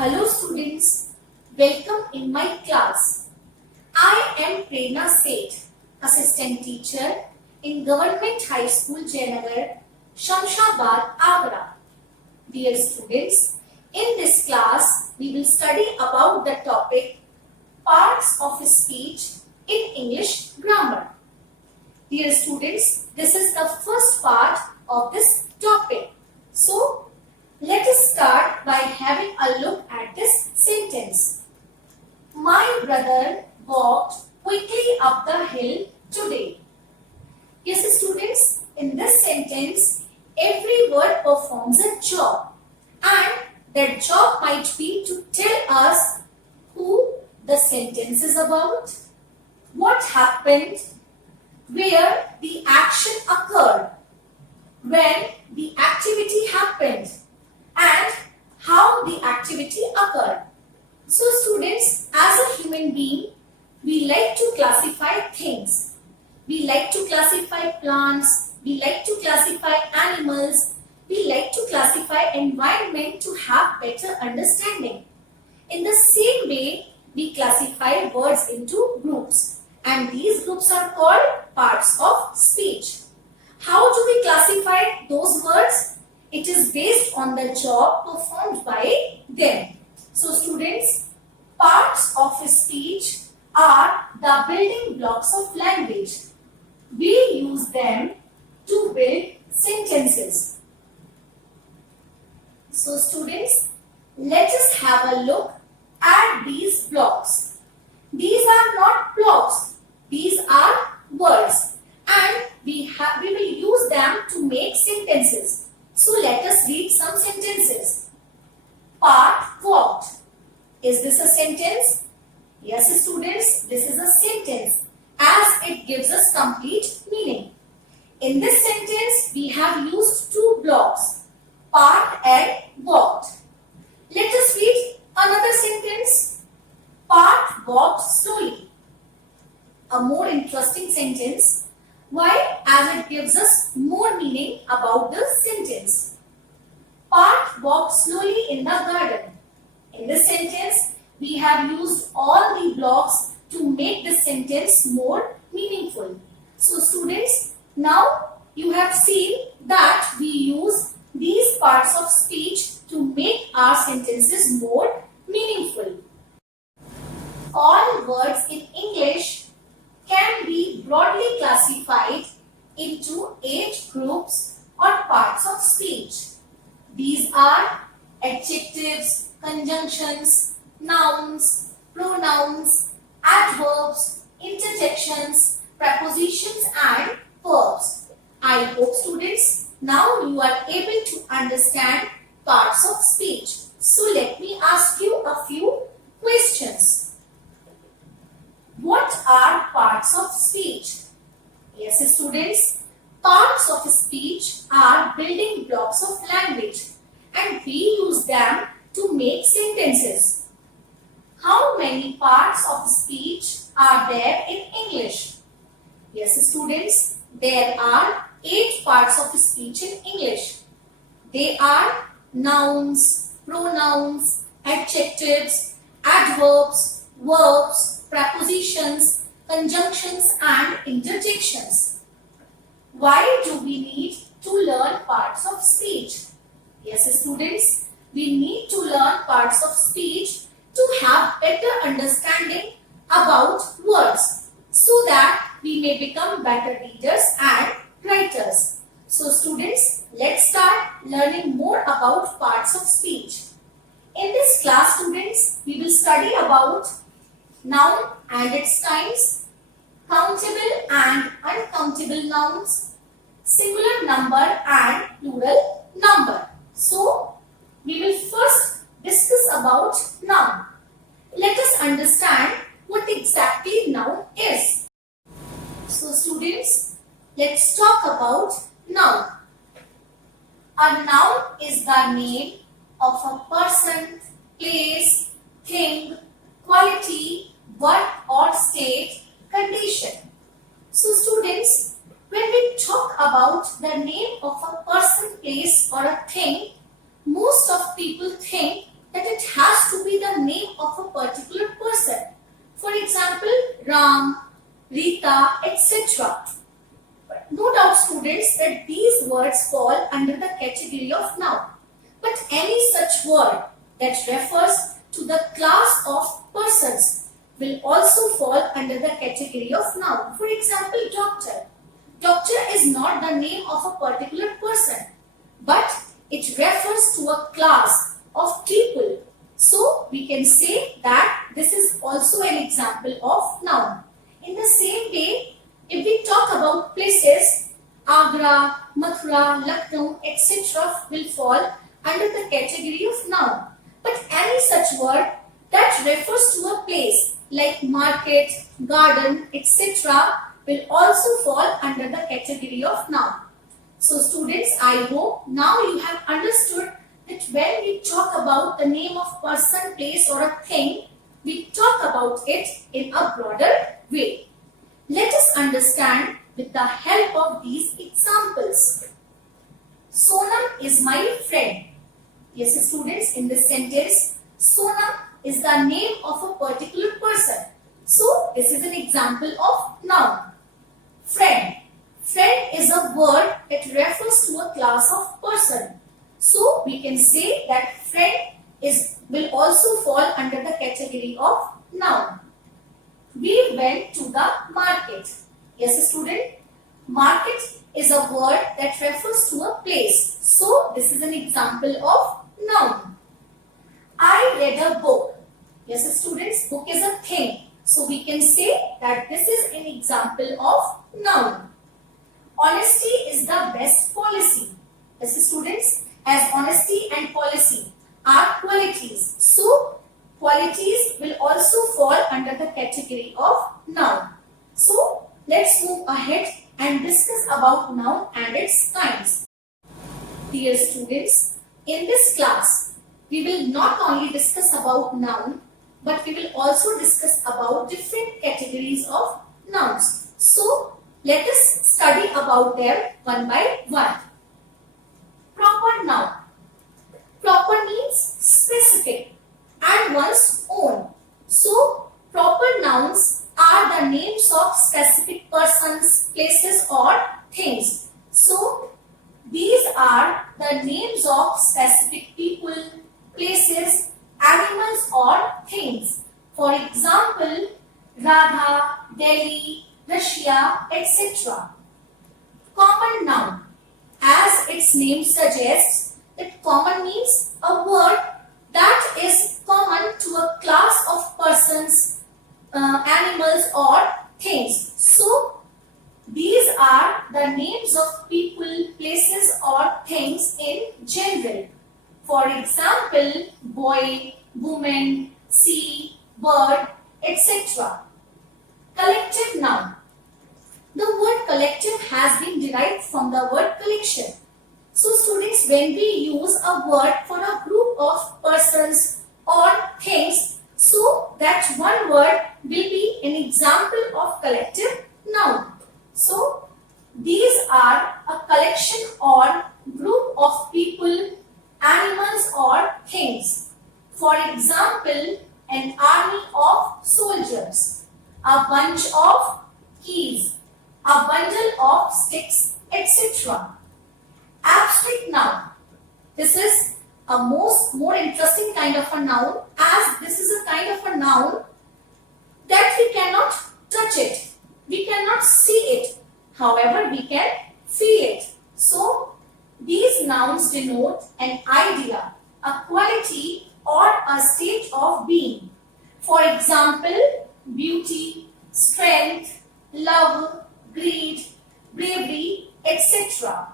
Hello students, welcome in my class. I am Prerna Seth, Assistant Teacher in Government High School Jayanagar, Shamshabad, Agra. Dear students, in this class we will study about the topic parts of speech in English grammar. Dear students, this is the first part of this topic. So, let us start by having a look at this sentence. My brother walked quickly up the hill today. Yes, students, in this sentence, every word performs a job, and that job might be to tell us who the sentence is about, what happened, where the action occurred, when the activity happened, and how the activity occurred. So students, as a human being, we like to classify things. We like to classify plants, we like to classify animals, we like to classify environment to have better understanding. In the same way, we classify words into groups, and these groups are called parts of speech. How do we classify those words? It is based on the job performed by them. So students, parts of speech are the building blocks of language. We use them to build sentences. So students, let us have a look at these blocks. These are not blocks, these are words, and we will use them to make sentences. So let us read some sentences. Part walked. Is this a sentence? Yes, students, this is a sentence as it gives us complete meaning. In this sentence, we have used two blocks, part and walked. Let us read another sentence. Part walked slowly. A more interesting sentence. Why? As it gives us more meaning about the sentence. Part walked slowly in the garden. In this sentence, we have used all the blocks to make the sentence more meaningful. So students, now you have seen that we use these parts of speech to make our sentences more meaningful. All words in English can be broadly classified into 8 groups or parts of speech. These are adjectives, conjunctions, nouns, pronouns, adverbs, interjections, prepositions and verbs. I hope students, now you are able to understand parts of speech. So let me ask you a few questions. What are parts of speech? Yes, students, parts of speech are building blocks of language, and we use them to make sentences. How many parts of speech are there in English? Yes, students, there are 8 parts of speech in English. They are nouns, pronouns, adjectives, adverbs, verbs, prepositions, conjunctions and interjections. Why do we need to learn parts of speech? Yes, students, we need to learn parts of speech to have better understanding about words so that we may become better readers and writers. So students, let's start learning more about parts of speech. In this class, students, we will study about noun and its kinds, countable and uncountable nouns, singular number and plural number. So, we will first discuss about noun. Let us understand what exactly noun is. So, students, let's talk about noun. A noun is the name of a person, place, thing, quality, word or state, condition. So students, when we talk about the name of a person, place or a thing, most of people think that it has to words fall under the category of noun, but any such word that refers to the class of persons will also fall under the category of noun. For example, doctor. Doctor is not the name of a particular person, but it refers to a class of people. So we can say that this is also an example of noun. In the same way, if we talk about places, Agra, Mathura, Lucknow, etc. will fall under the category of noun. But any such word that refers to a place like market, garden, etc. will also fall under the category of noun. So students, I hope now you have understood that when we talk about the name of person, place or a thing, we talk about it in a broader way. Let us understand with the help of these examples. Sonam is my friend. Yes, students, in this sentence, Sonam is the name of a particular person. So, this is an example of noun. Friend. Friend is a word that refers to a class of person. So, we can say that friend will also fall under the category of noun. We went to the market. Yes, student. Market is a word that refers to a place. So, this is an example of noun. I read a book. Yes, students, book is a thing. So, we can say that this is an example of noun. Honesty is the best policy. Yes, students, as honesty and policy are qualities. So, qualities will also fall under the category of noun. So, let's move ahead and discuss about noun and its kinds. Dear students, in this class, we will not only discuss about noun, but we will also discuss about different categories of nouns. So, let us study about them one by one. Proper noun. Proper means specific and one's own. So, proper nouns are the names of specific persons, places or things. So, these are the names of specific people, places, animals or things. For example, Radha, Delhi, Russia, etc. Common noun. As its name suggests, that common means a word that is common to a class of persons, animals or things. So, these are the names of people, places or things in general. For example, boy, woman, sea, bird, etc. Collective noun. The word collective has been derived from the word collection. So students, when we use a word for a group of persons or things, so that one word will be an example of collective noun. So these are a collection or group of people, animals or things. For example, an army of soldiers, a bunch of keys, a bundle of sticks, etc. Abstract noun. This is a more interesting kind of a noun, as this is a kind of a noun that we cannot touch it. We cannot see it. However, we can feel it. So, these nouns denote an idea, a quality or a state of being. For example, beauty, strength, love, greed, bravery, etc.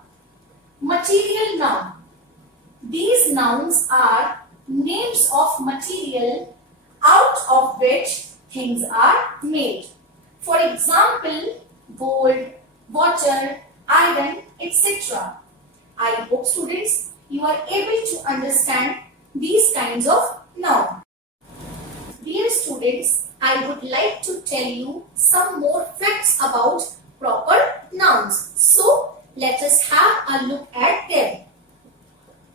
Material noun. These nouns are names of material out of which things are made. For example, gold, water, iron, etc. I hope students, you are able to understand these kinds of noun. Dear students, I would like to tell you some more facts about proper nouns. So, let us have a look at them.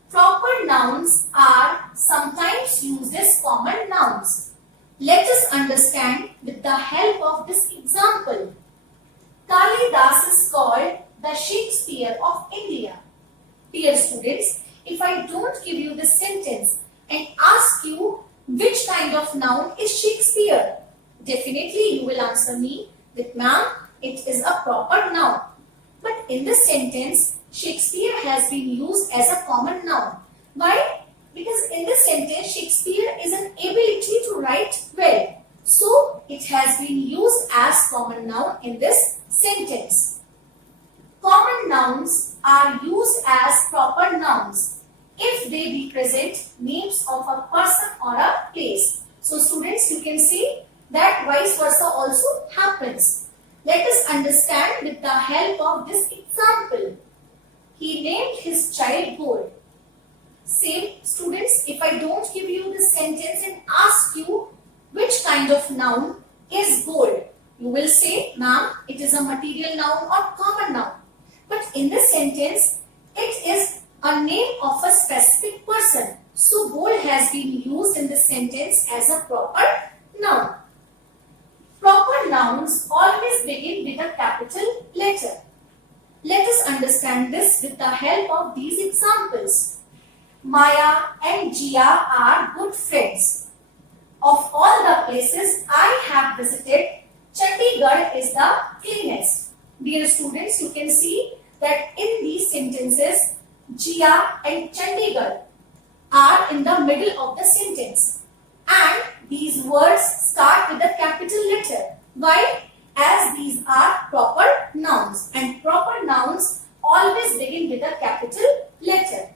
Proper nouns are sometimes used as common nouns. Let us understand with the help of this example. Kalidas is called the Shakespeare of India? Dear students, if I don't give you this sentence and ask you which kind of noun is Shakespeare, definitely you will answer me with, ma'am, it is a proper noun. But in this sentence, Shakespeare has been used as a common noun. Why? Because in this sentence, Shakespeare is an ability to write well. So, it has been used as common noun in this sentence. Common nouns are used as proper nouns if they represent names of a person or a place. So, students, you can see that vice versa also happens. Let us understand with the help of this example. He named his child Gold. Same, students, if I don't give you this sentence and ask you which kind of noun is gold, you will say, ma'am, it is a material noun or common noun. But in this sentence, it is a name of a specific person. So, gold has been used in this sentence as a proper noun. Proper nouns always begin with a capital letter. Let us understand this with the help of these examples. Maya and Jia are good friends. Of all the places I have visited, Chandigarh is the cleanest. Dear students, you can see that in these sentences, Jia and Chandigarh are in the middle of the sentence. And these words start with a capital letter. Why? As these are proper nouns, and proper nouns always begin with a capital letter.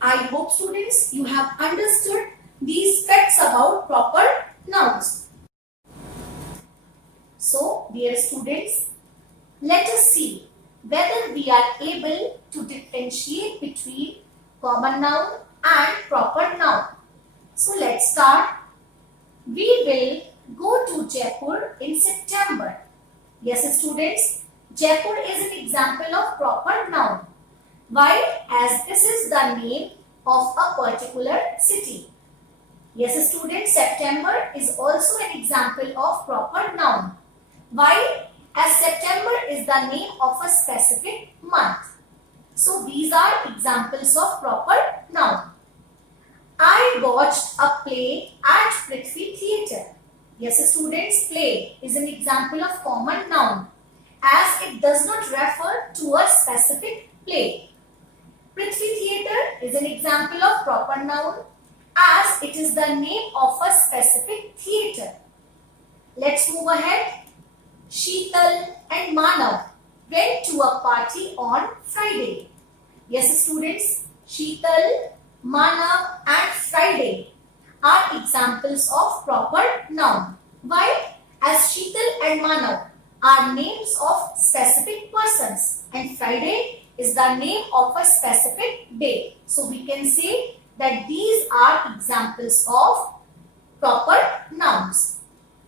I hope, students, you have understood these facts about proper nouns. So, dear students, let us see whether we are able to differentiate between common noun and proper noun. So, let's start. We will go to Jaipur in September. Yes, students, Jaipur is an example of proper noun. Why? As this is the name of a particular city. Yes, students, September is also an example of proper noun. Why? As September is the name of a specific month. So, these are examples of proper noun. I watched a play at Prithvi Theatre. Yes, students, play is an example of common noun as it does not refer to a specific play. Prithvi Theatre is an example of proper noun as it is the name of a specific theatre. Let's move ahead. Sheetal and Manav went to a party on Friday. Yes, students, Sheetal, Manav and Friday are examples of proper noun. Why? As Sheetal and Manav are names of specific persons and Friday is the name of a specific day. So, we can say that these are examples of proper nouns.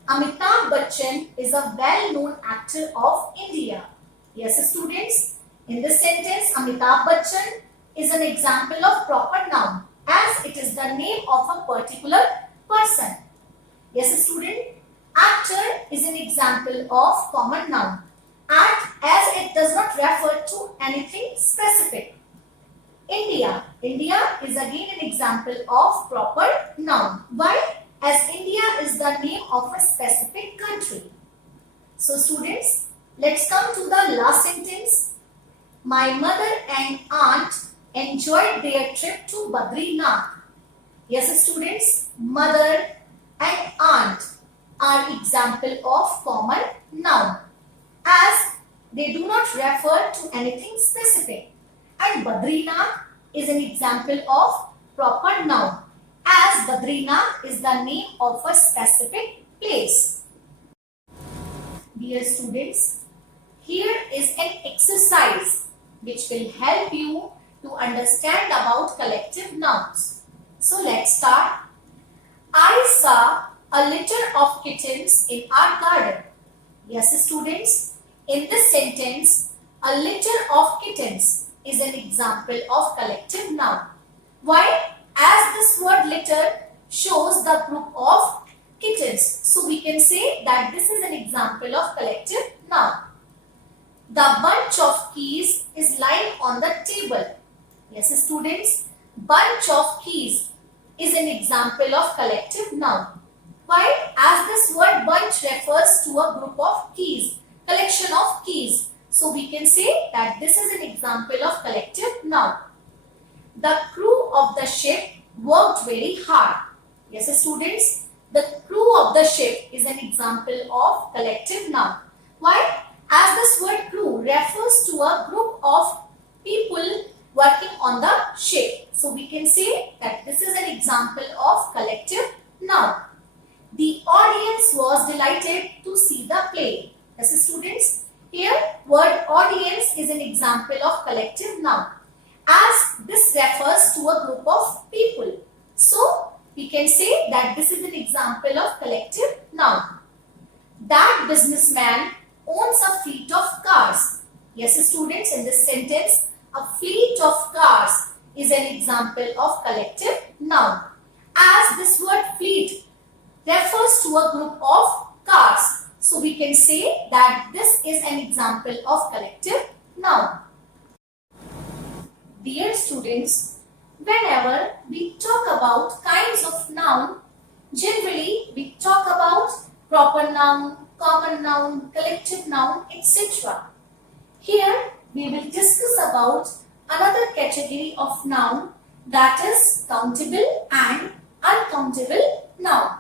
Amitabh Bachchan is a well-known actor of India. Yes, students, in this sentence, Amitabh Bachchan is an example of proper noun as it is the name of a particular person. Yes, student, actor is an example of common noun as it does not refer to anything specific. India is again an example of proper noun. Why? As India is the name of a specific country. So, students, let's come to the last sentence. My mother and aunt enjoyed their trip to Badrinath. Yes, students, mother and aunt are example of common noun as they do not refer to anything specific. And Badrinath is an example of proper noun as Badrinath is the name of a specific place. Dear students, here is an exercise which will help you to understand about collective nouns. So let's start. I saw a litter of kittens in our garden. Yes, students, in this sentence, a litter of kittens is an example of collective noun. Why? As this word litter shows the group of kittens. So we can say that this is an example of collective noun. The bunch of keys is lying on the table. Yes, students, bunch of keys is an example of collective noun. Why? As this word bunch refers to a group of keys, collection of keys. So we can say that this is an example of collective noun. The crew of the ship worked very hard. Yes, students, the crew of the ship is an example of collective noun. Why? As this word crew refers to a group of people working on the ship. So we can say that this is an example of collective noun. The audience was delighted to see the play. Yes, students, here word audience is an example of collective noun, as this refers to a group of people. So we can say that this is an example of collective noun. That businessman owns a fleet of cars. Yes, students, in this sentence, a fleet of cars is an example of collective noun, as this word fleet refers to a group of cars. So we can say that this is an example of collective noun. Dear students, whenever we talk about kinds of noun, generally we talk about proper noun, common noun, collective noun, etc. Here we will discuss about another category of noun, that is countable and uncountable noun.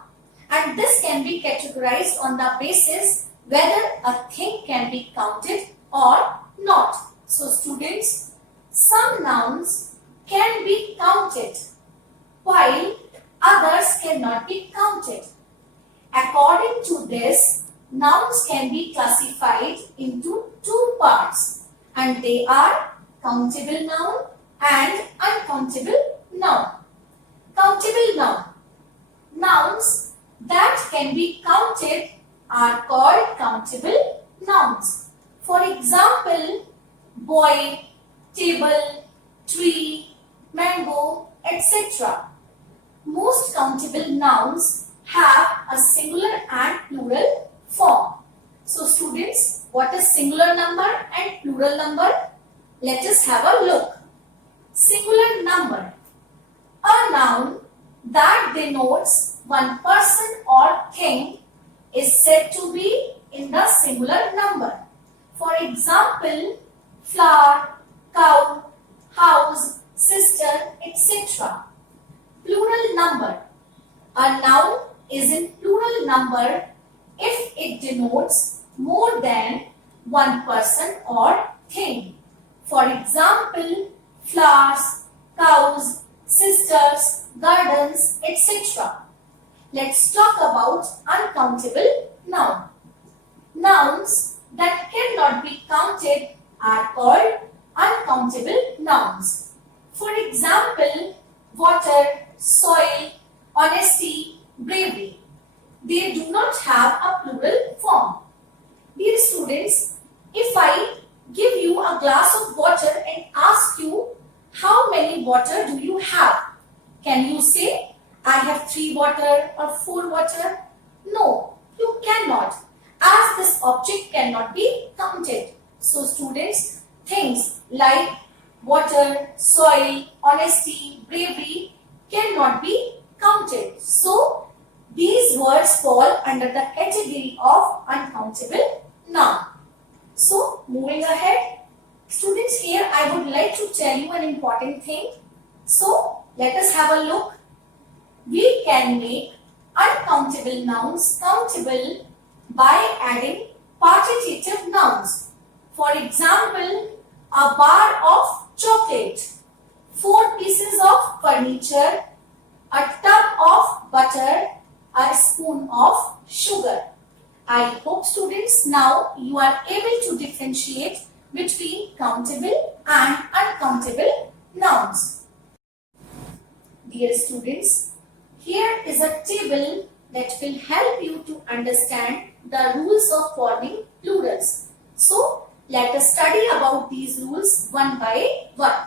And this can be categorized on the basis whether a thing can be counted or not. So students, some nouns can be counted while others cannot be counted. According to this, nouns can be classified into two parts, and they are countable noun and uncountable noun. Countable noun. Nouns that can be counted are called countable nouns. For example, boy, table, tree, mango, etc. Most countable nouns have a singular and plural form. So students, what is singular number and plural number? Let us have a look. Singular number, a noun that denotes one person or thing, is said to be in the singular number. For example, flower, cow, house, sister, etc. Plural number, a noun is in plural number if it denotes more than one person or thing. For example, flowers, cows, sisters, gardens, etc. Let's talk about uncountable noun. Nouns that cannot be counted are called uncountable nouns. For example, water, soil, honesty, bravery. They do not have a plural form. Dear students, if I give you a glass of water and ask you, how many water do you have? Can you say, I have 3 water or 4 water? No, you cannot, as this object cannot be counted. So students, things like water, soil, honesty, bravery cannot be counted. So these words fall under the category of uncountable noun. So moving ahead, students, here I would like to tell you an important thing. So let us have a look. We can make uncountable nouns countable by adding partitive nouns. For example, a bar of chocolate, 4 pieces of furniture, a tub of butter, a spoon of sugar. I hope students now you are able to differentiate between countable and uncountable nouns. Dear students, here is a table that will help you to understand the rules of forming plurals. So, let us study about these rules one by one.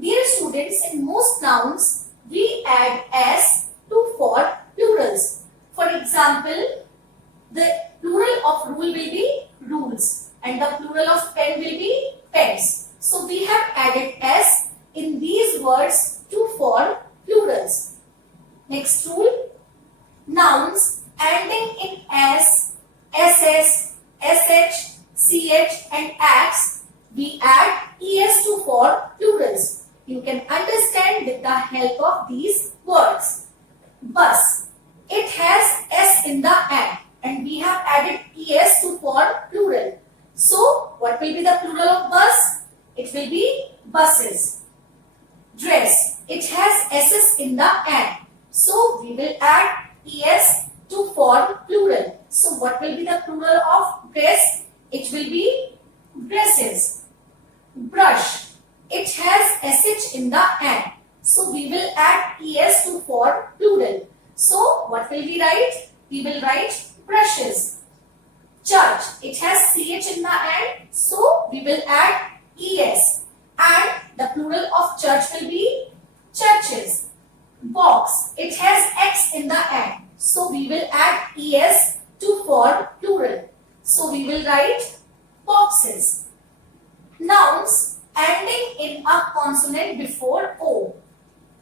Dear students, in most nouns, we add s to form plurals. For example, the plural of rule will be rules and the plural of pen Next rule, nouns ending in s, ss, sh, ch and x, we add es to form plurals. You can understand with the help of these words. Bus, it has s in the end and we have added es to form plural. So what will be the plural of bus? It will be buses. Dress, it has s's in the end. So we will add es to form plural. So what will be the plural of dress? It will be dresses. Brush, it has sh in the end. So we will add es to form plural. So what will we write? We will write brushes. Church, it has ch in the end. So we will add es. And the plural of church will be churches. Box, it has x in the end. So we will add es to form plural. So we will write boxes. Nouns ending in a consonant before o.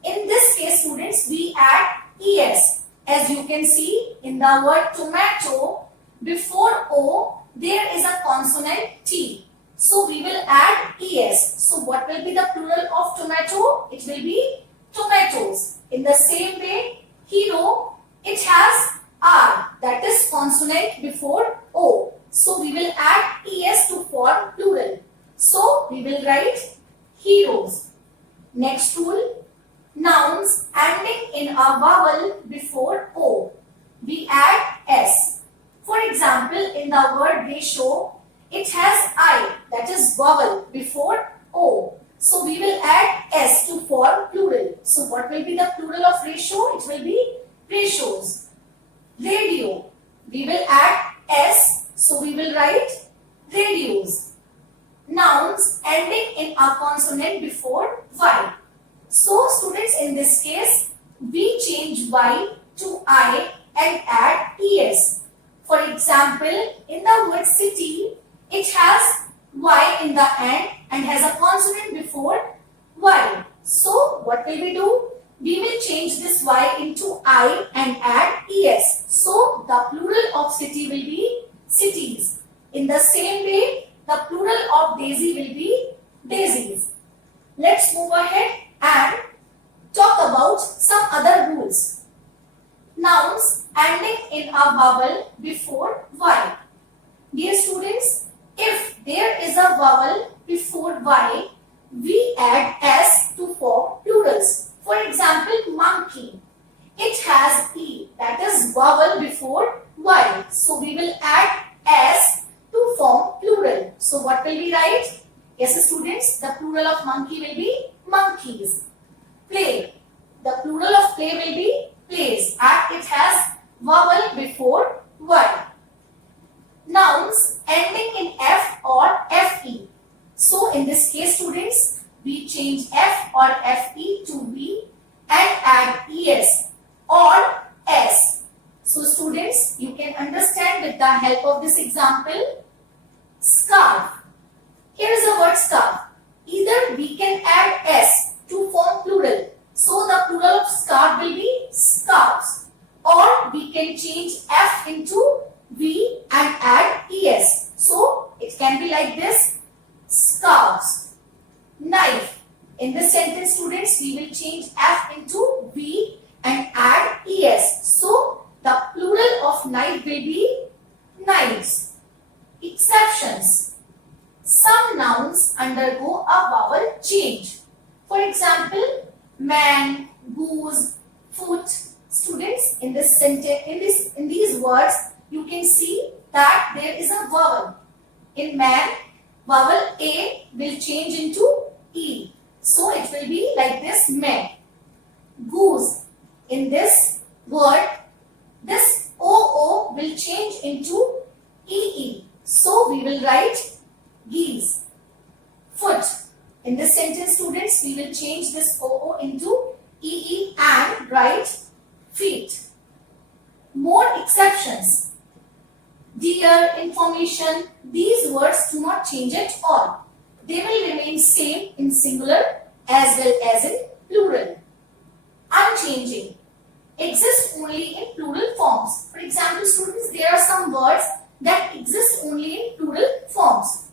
In this case, students, we add es. As you can see in the word tomato, before o there is a consonant t. So we will add es. So what will be the plural of tomato? It will be tomatoes. In the same way, hero, it has r, that is consonant before o. So we will add es to form plural. So we will write heroes. Next rule, nouns ending in a vowel before o. We add s. For example, in the word ratio, it has I, that is vowel, before O. So we will add S to form plural. So what will be the plural of ratio? It will be ratios. Radio, we will add S. So we will write radios. Nouns ending in a consonant before Y. So students, in this case, we change Y to I and add ES. For example, in the word city, it has Y in the end and has a consonant before Y. So what will we do? We will change this Y into I and add ES. So the plural of city will be cities. In the same way, the plural of daisy will be daisies. Let's move ahead and talk about some other rules. Nouns ending in a vowel before Y. Dear students, if there is a vowel before Y, we add S to form plurals. For example, monkey. It has E, that is vowel before Y. So we will add S to form plural. So what will we write? Yes, students, the plural of monkey will be monkeys. Play. The plural of play will be plays, and it has vowel before Y. Nouns ending in F or FE. So in this case, students, we change F or FE to V and add ES or S. So students, you can understand with the help of this example. Scarf. Here is the word scarf. Either we can add S to form plural. So the plural of scarf will be scarves. Or we can change F into V and add ES. So it can be like this. Scarves. Knife. In this sentence, students, we will change F into V and add ES. So the plural of knife will be knives. Exceptions. Some nouns undergo a vowel change. For example, man, goose, foot. Students, in this sentence, in these words, you can see that there is a vowel. In man, vowel A will change into E. So it will be like this, man. Goose. In this word, this OO will change into EE. So we will write geese. Foot. In this sentence, students, we will change this OO into EE and write feet. More exceptions. Dear, information, these words do not change at all. They will remain same in singular as well as in plural. Unchanging. exist only in plural forms. For example, students, there are some words that exist only in plural forms.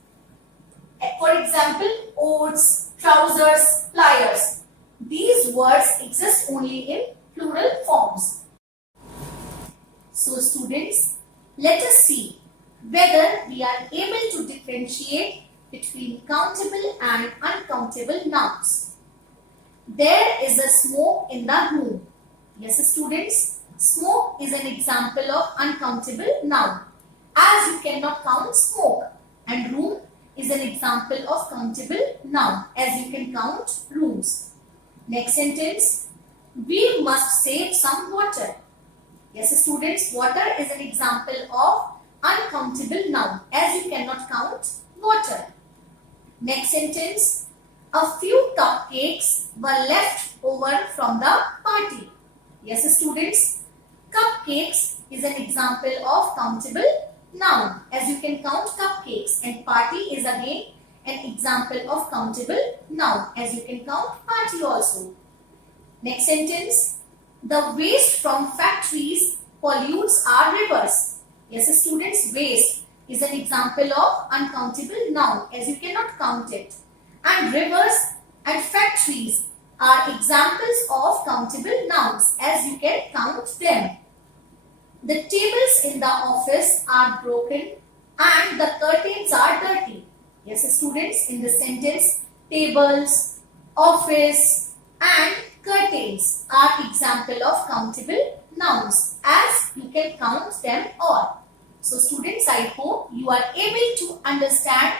For example, oats, trousers, pliers. These words exist only in plural forms. So students, let us see whether we are able to differentiate between countable and uncountable nouns. There is a smoke in the room. Yes, students, smoke is an example of uncountable noun, as you cannot count smoke, and room is an example of countable noun, as you can count rooms. Next sentence, we must save some water. Yes, students, water is an example of uncountable noun, as you cannot count water. Next sentence, a few cupcakes were left over from the party. Yes, students, cupcakes is an example of countable noun, as you can count cupcakes, and party is again an example of countable noun, as you can count party also. Next sentence, the waste from factories pollutes our rivers. Yes, students, waste is an example of uncountable noun, as you cannot count it. And rivers and factories are examples of countable nouns, as you can count them. The tables in the office are broken and the curtains are dirty. Yes, students, in the sentence, tables, office and curtains are example of countable nouns, as you can count them all. So students, I hope you are able to understand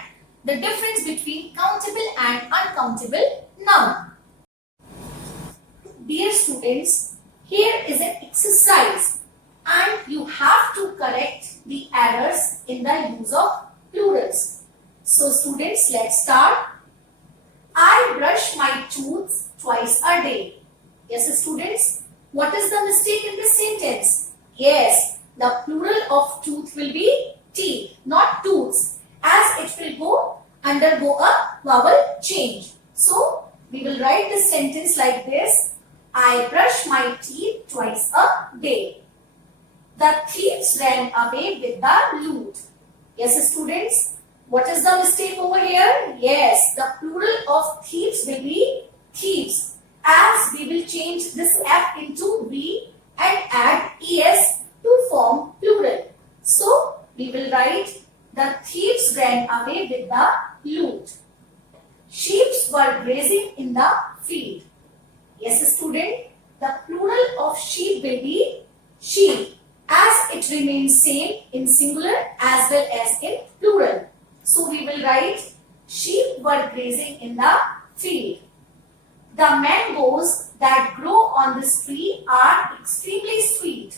the difference between countable and uncountable noun. Dear students, here is an exercise and you have to correct the errors in the use of plurals. So students, let's start. I brush my teeth twice a day. Yes, students, what is the mistake in this sentence? Yes, the plural of tooth will be teeth, not tooths, as it will undergo a vowel change. So we will write this sentence like this. I brush my teeth twice a day. The thieves ran away with the loot. Yes, students, what is the mistake over here? Yes, the plural of thieves will be thieves, as we will change this F into V and add ES to form plural. So we will write the thieves ran away with the loot. Sheep were grazing in the field. Yes, student, the plural of sheep will be sheep, as it remains same in singular as well as in plural. So we will write sheep were grazing in the field. The mangoes that grow on this tree are extremely sweet.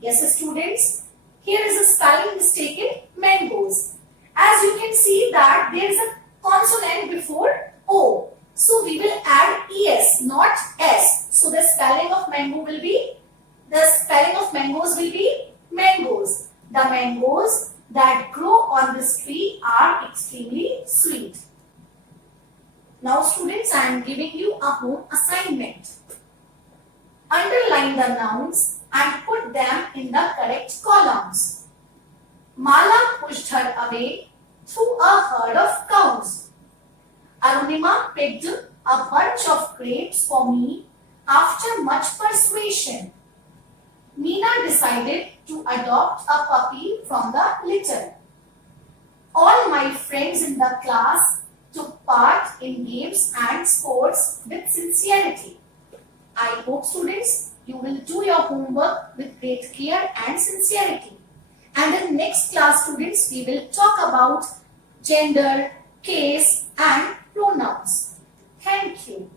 Yes, students, here is a spelling mistake in mangoes. As you can see that there is a consonant before O. So we will add ES, not S. So the spelling of mangoes will be mangoes. The mangoes that grow on this tree are extremely sweet. Now students, I am giving you a home assignment. Underline the nouns and put them in the correct columns. Mala pushed her away through a herd of cows. Arunima picked a bunch of grapes for me after much persuasion. Meena decided to adopt a puppy from the litter. All my friends in the class took part in games and sports with sincerity. I hope students, you will do your homework with great care and sincerity. And in next class students, we will talk about gender, case and pronouns. Thank you.